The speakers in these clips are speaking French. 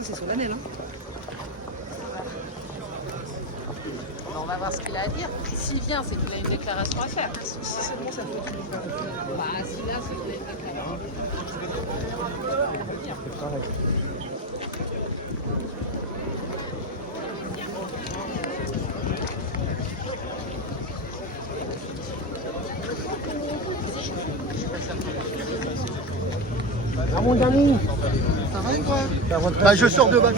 C'est solennel, hein. On va voir ce qu'il a à dire. S'il vient, c'est qu'il a une déclaration à faire. Si seulement ça peut être une déclaration. Bah, si là, c'est qu'il a une déclaration. Ah mon ami, Ça va quoi? bah, je sors de bac.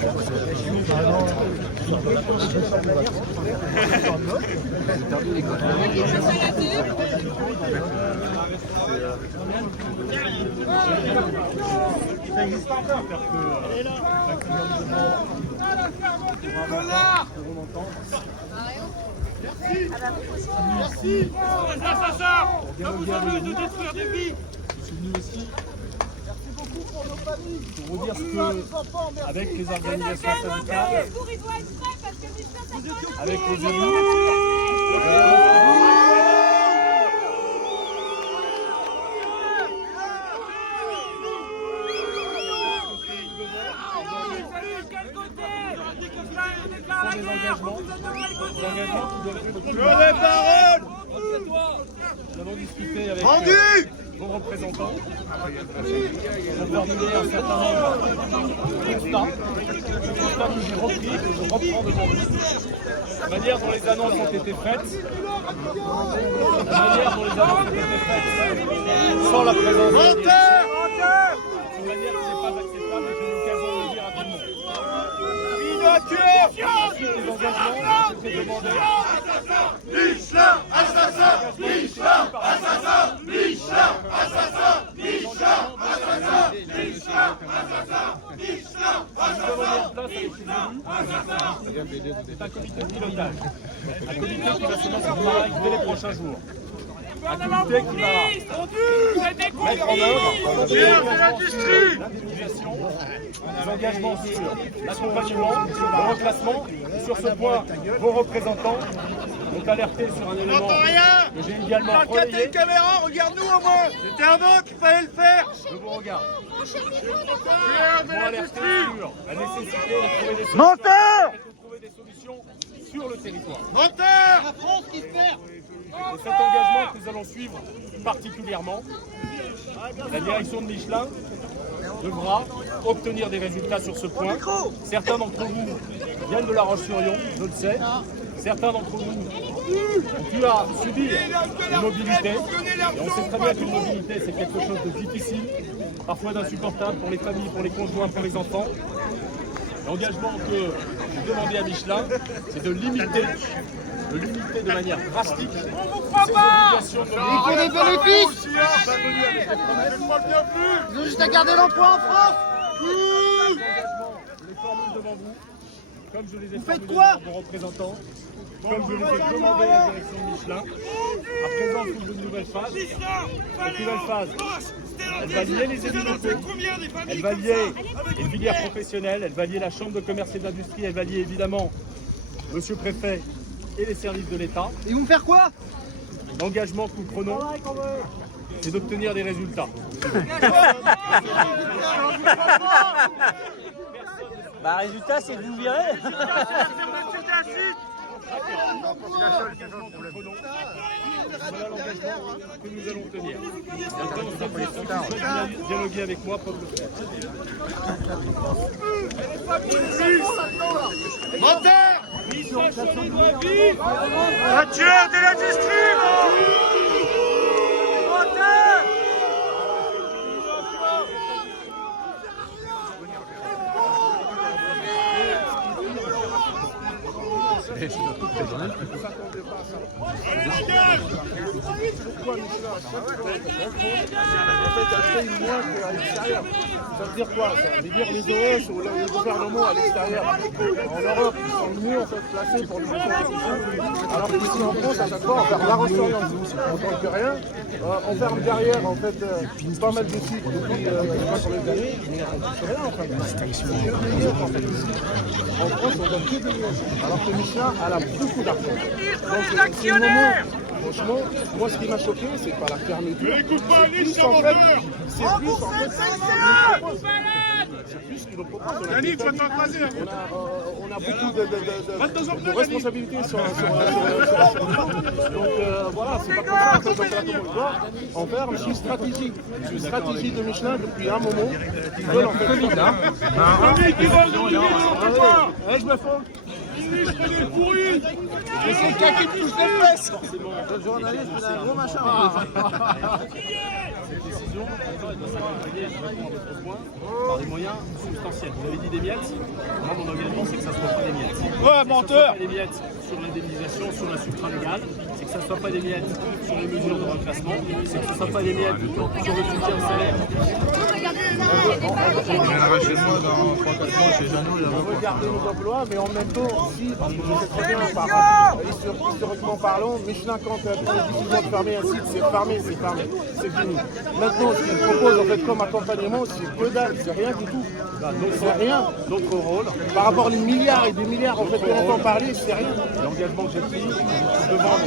Ça existe encore parce que Merci. Ça. Ça vous empêche de détruire des vies. Je suis venu aussi. Merci beaucoup pour nos familles. Pour vous dire ce que, avec les organisations syndicales, avec les élus, des engagements qui doivent être tenus. Nous avons discuté avec vos représentants. Ils ont formulé un certain nombre de constats que j'ai repris, que je reprends devant vous. La manière dont les annonces ont été faites, sans la présence de la direction, c'est une manière qui n'est pas acceptable et que j'ai eu l'occasion de le dire à tout le monde. Ensuite, les engagements qui étaient demandés. Michelin, assassin! Michelin, assassin! Michelin, assassin! Michelin, assassin! Michelin, assassin! Michelin, Nous avons mis en place avec les élus, c'est un comité de pilotage. Un comité qui va se mettre en travail dès les prochains jours. Un comité qui va mettre en œuvre des engagements sur l'accompagnement, le reclassement. Sur ce point, vos représentants ont alerté sur un élément que j'ai également relayé. caméra, regarde-nous au moins! C'était avant qu'il fallait le faire! Je vous regarde. Ils vont alerter sur la nécessité de trouver des solutions. Menteur! De trouver des solutions sur le territoire. Menteur! Et cet engagement que nous allons suivre particulièrement, la direction de Michelin devra obtenir des résultats sur ce point. Certains d'entre vous viennent de La Roche-sur-Yon, je le sais. Certains d'entre vous ont pu subir une mobilité. Et on sait très bien qu'une mobilité, c'est quelque chose de difficile, parfois d'insupportable pour les familles, pour les conjoints, pour les enfants. L'engagement que j'ai demandé à Michelin, c'est de limiter de manière drastique ces obligations de mobilité. Il faut des bénéfices! Pas venu avec des promesses. Ils ont juste à garder l'emploi en France! Je les formule devant vous, comme je les ai formulés quoi devant vos représentants, comme je les ai demandé à la direction de Michelin. À présent, s'ouvre une nouvelle phase. Cette nouvelle phase, elle va lier les élus locaux, elle va lier les filières professionnelles, elle va lier la Chambre de commerce et d'industrie, elle va lier évidemment Monsieur le Préfet et les services de l'État. Ils vont faire quoi? L'engagement que nous prenons, c'est d'obtenir des résultats. Bah résultat c'est que vous virez. Voilà l'engagement que nous allons tenir. Dialoguer avec moi, pas de le faire. Menteur! Un tueur de l'industrie! elle paye moins qu'à l'extérieur. Ça veut dire quoi? Ça veut dire les OS ou le gouvernement à l'extérieur. En Europe, ils sont mieux en fait, placés pour nous faire. Alors qu'ici en France, à chaque fois, on ferme la Roche-Orient. On ne fait rien. On ferme derrière en fait pas mal de sites depuis sur les années, mais on ne fait rien en fait. C'est que des lieux en fait ici. En France, on donne que des lieux. Alors que Michelin, elle a beaucoup d'argent. Donc c'est le moment. Franchement, moi ce qui m'a choqué, c'est pas la fermeture. C'est plus ce qu'ils nous proposent. On a beaucoup de responsabilités sur donc voilà, c'est pas comme ça. Donc là, comme on le voit, on ferme une stratégie. C'est une stratégie de Michelin depuis un moment. Ils veulent en fait Covid, hein. Je me fonds. Mais c'est quelqu'un qui touche les fesses. Le journaliste, il a un gros machin. Cette décision, elle doit s'accompagner par des moyens substantiels. Vous avez dit des miettes. Moi, mon engagement, c'est que ça ne soit pas des miettes. Ouais, menteur. Des miettes sur l'indemnisation, sur la supralégale. C'est que ça ne soit pas des miettes sur les mesures de reclassement. C'est que ce ne soit pas des miettes sur le soutien au salaire. On veut garder nos emplois, mais en même temps aussi, parce que je sais très bien, historiquement parlant, Michelin, quand elle prend la décision de fermer un site, c'est fermé, c'est fini. Maintenant, ce qu'il propose en fait comme accompagnement, c'est que dalle, c'est rien du tout. Donc c'est rien. Notre rôle, par rapport aux milliards et des milliards en fait qu'on entend parler, c'est rien. L'engagement que j'ai pris, de vendre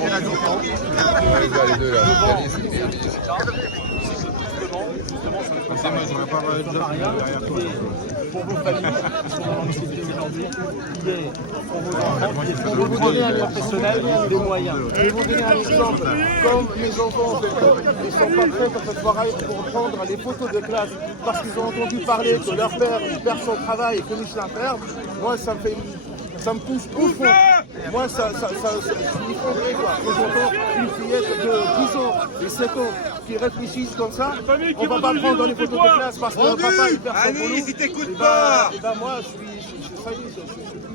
pour vos familles, pour vous donner un professionnel des moyens. Je vais vous donner un exemple. Comme mes enfants, ils ne sont pas prêts pour cette soirée pour prendre les photos de classe parce qu'ils ont entendu parler que leur père perd son travail et que Michelin perd, moi ça me touche au fond. Moi, ça il faudrait quoi. Quand j'entends une fillette de 10 ans et 7 ans qui réfléchissent comme ça, on va pas prendre les photos de classe parce que papa il perd son boulot. Si t'écoutes pas. Et ben moi, je suis plus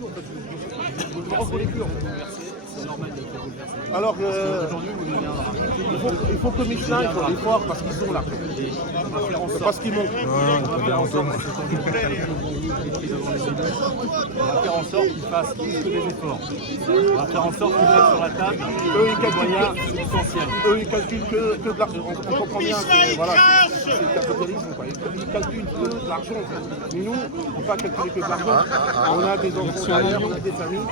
en fait. Je me reconnais plus en fait. Alors, il faut que Michelin, il faut l'effort parce qu'ils sont là. C'est parce qu'ils montent. On va faire en sorte qu'ils fassent plus que des efforts. On va faire en sorte qu'ils mettent sur la table des moyens substantiels. Eux, ils calculent que de l'argent. On comprend bien que voilà, c'est le capitalisme. Quoi. Ils calculent que de l'argent. Mais nous, on ne peut pas calculer que de l'argent. On a des enfants derrière, on a des familles.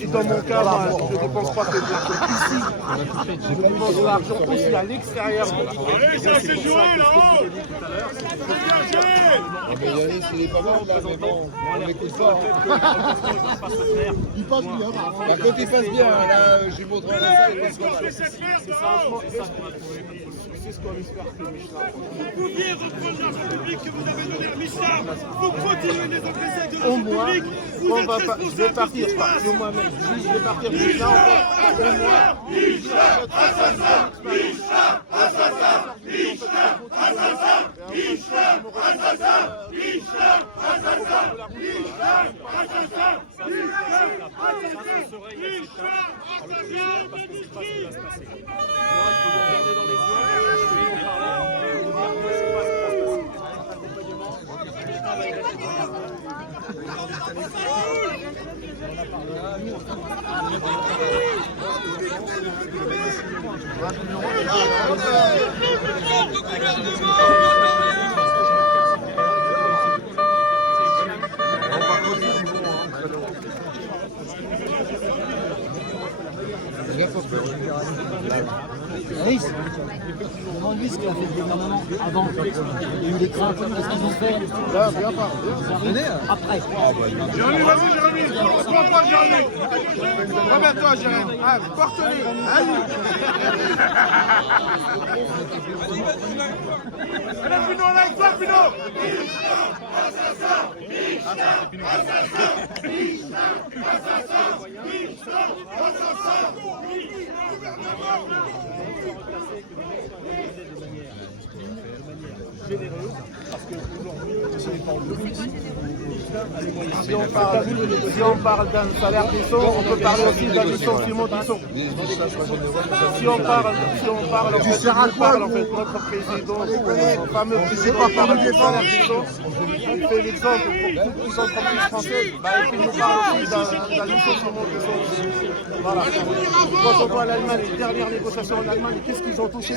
Et dans mon cas, moi, je ne dépense pas que de l'argent ici. Je dépense de l'argent aussi à l'extérieur. Allez, ça s'est joué là-haut. Mais Yannis, il est pas mal là, mais bon, on n'écoute pas. Il passe bien. Bah, quand il passe bien, là, je lui montrerai ça, il passe bien. C'est ce qu'on espère que Michelin. Vous pouviez reprendre l'argent public que vous avez donné à Michelin. Vous continuez les encaisser de Au l'argent moins, public. Vous êtes je vais partir, je pars moi-même. Je vais partir de Michelin, au moins. Michelin, assassin. Michelin, assassin. Michelin, assassin. Michelin, assassin. Michelin, assassin. Michelin, assassin. Alice, demande-lui ce qu'a fait le gouvernement avant. Il y a eu des craintes, qu'est-ce qu'ils ont fait après. Jérémy, vas-y, Jérémy. Prends-toi, Jérémy. Remets-toi, Jérémy. Ah, porte-lui. Allez. Allez, Pino, on est avec toi, Pino. Généreuse parce qu'aujourd'hui, ce n'est pas en outil. Si on parle d'un salaire décent, on peut parler aussi d'un licenciement décent. Si on parle, en fait, notre président, le fameux président parle du salaire décent, il fait l'exemple pour toutes les entreprises françaises, et puis nous parle aussi d'un licenciement décent. Voilà. Quand on voit l'Allemagne, les dernières négociations en Allemagne, qu'est-ce qu'ils ont touché?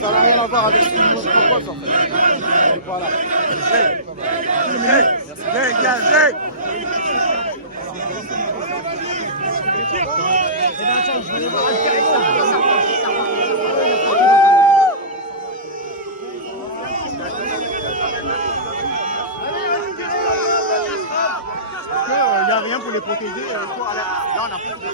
Ça n'a rien à voir avec ce qu'ils nous proposent en fait. Et voilà. Dégagez! Il n'y a rien pour les protéger. Là, on a plus de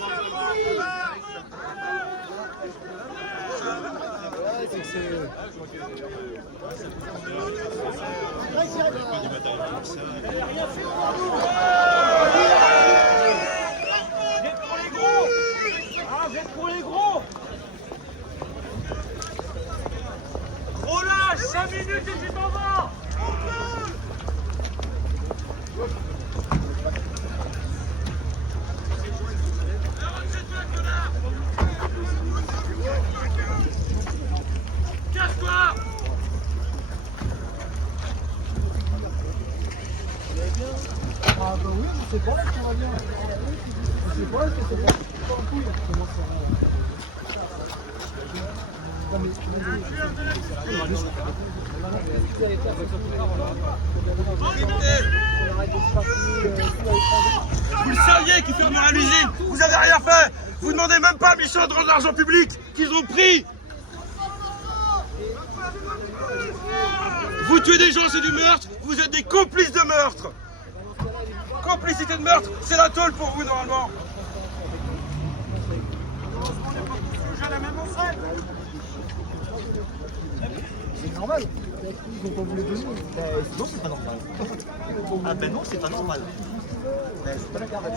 Vous êtes pour les gros. Relâche, 5 minutes et tu t'en vas. Casse-toi. Ah bah oui, c'est pas là qu'on va bien. C'est pas là que c'est pas en couille. Vous le saviez qu'ils fermeraient l'usine. Vous avez rien fait. Vous demandez même pas à Michel de rendre l'argent public qu'ils ont pris. Vous tuez des gens, c'est du meurtre. Vous êtes des complices de meurtre. Complicité de meurtre, c'est la tôle pour vous normalement. C'est normal. Ils ont pas voulu donner. Sinon, c'est pas normal. Ah ben non, c'est pas normal. Mais c'est pas la garde à